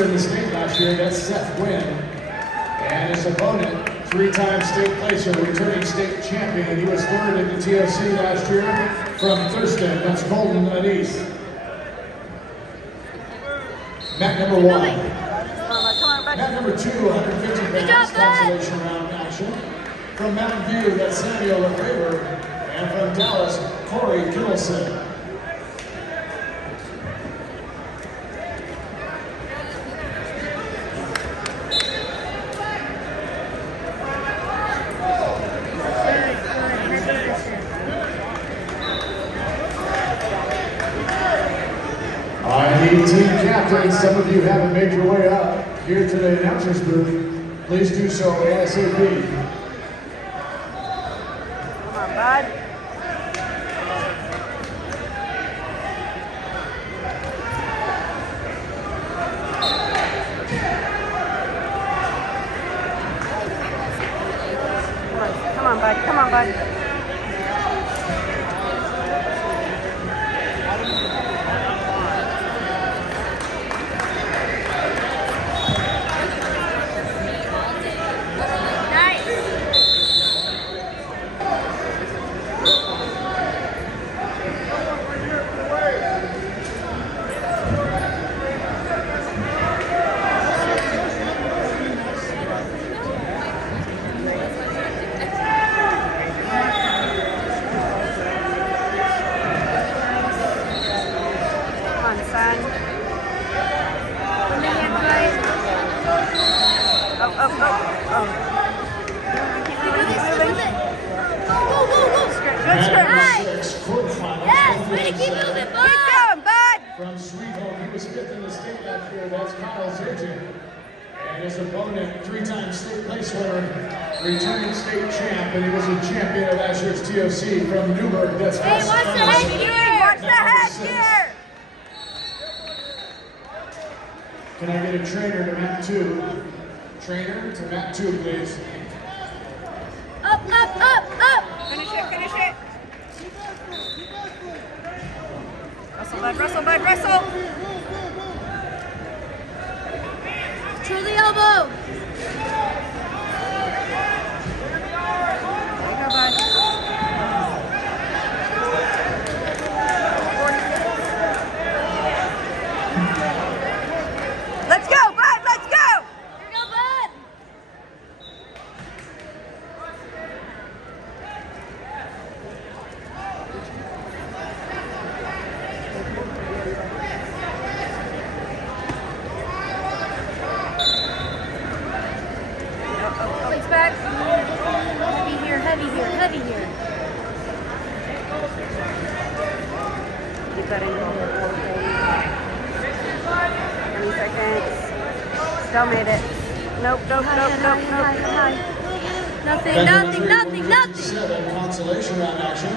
third in the state last year. That's Seth Wynn. And his opponent, three-time state placer, returning state champion. He was third in the TOC last year from Thurston. That's Colton East. Mat number 1. Mat number 2, 150 pounds, consolation round action. From Mountain View, that's Samuel Lefebvre. And from Dallas, Corey Kittleson. I need team captains. Some of you haven't made your way up here to the announcer's booth. Please do so ASAP. Come on, bud. Come on, bud. Come on, bud. From Sweet Home, he was fifth in the state last year. That's Kyle Zurchin. And his opponent, three-time state place winner, returning state champ, and he was a champion of last year's TOC from Newburgh. That's Hey, watch the headgear! Watch the headgear! Can I get a trainer to mat 2? Trainer to mat 2, please. Up, up, up, up! Finish it, finish it! Wrestle, bud, wrestle, bud, wrestle! Control the elbow! There you go, bud. Let's go, bud, let's go! Here you go, bud! Legs back. Heavy here, heavy here, heavy here. Keep that in. 20 seconds. Still made it. Nope, nope, nope, nope, nope. Nothing, nothing, nothing, nothing. 7 consolation round action.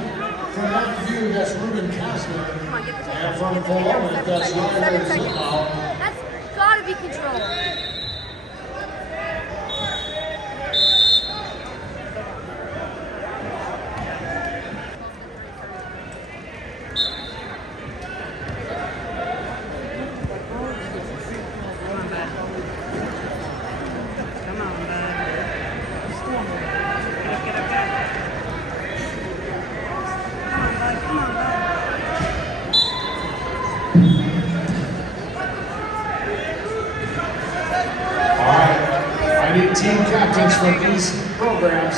From Mountain View, that's Ruben Kasman. Come on, get the And from Kelowna, that's Ryder 7 seconds. Zipau. That's gotta be controlled. I need team captains from these programs.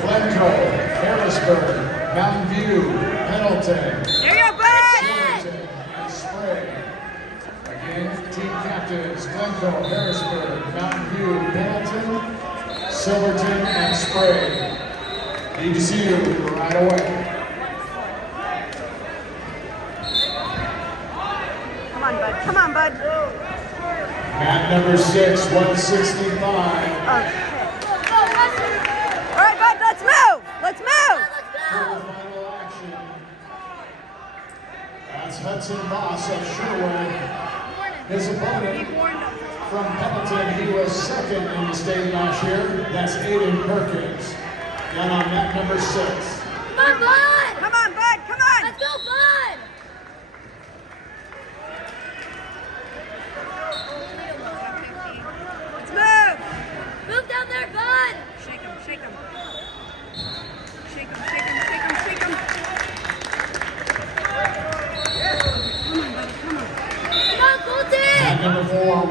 Glencoe, Harrisburg, Mountain View, Pendleton, There you go, bud! Silverton, and Sprague. Again, team captains, Glencoe, Harrisburg, Mountain View, Pendleton, Silverton, and Sprague. Need to see you right away. Come on, bud. Come on, bud. Mat number 6, 165. Okay. All right, bud, let's move. Let's move. Final action. That's Hudson Moss of Sherwood. His opponent from Pendleton, he was second in the state last year. That's Aiden Perkins. Down on mat number 6. Come on, bud. Come on, bud. Come on. Let's go, bud.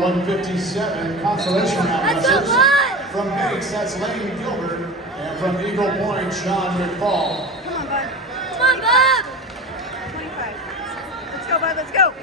157, consolation round Let's go, wrestlers. Bud! From Banks, that's Lane Gilbert. And from Eagle Point, Sean McFall. Come on, Bob! 25. Let's go, Bud. Let's go.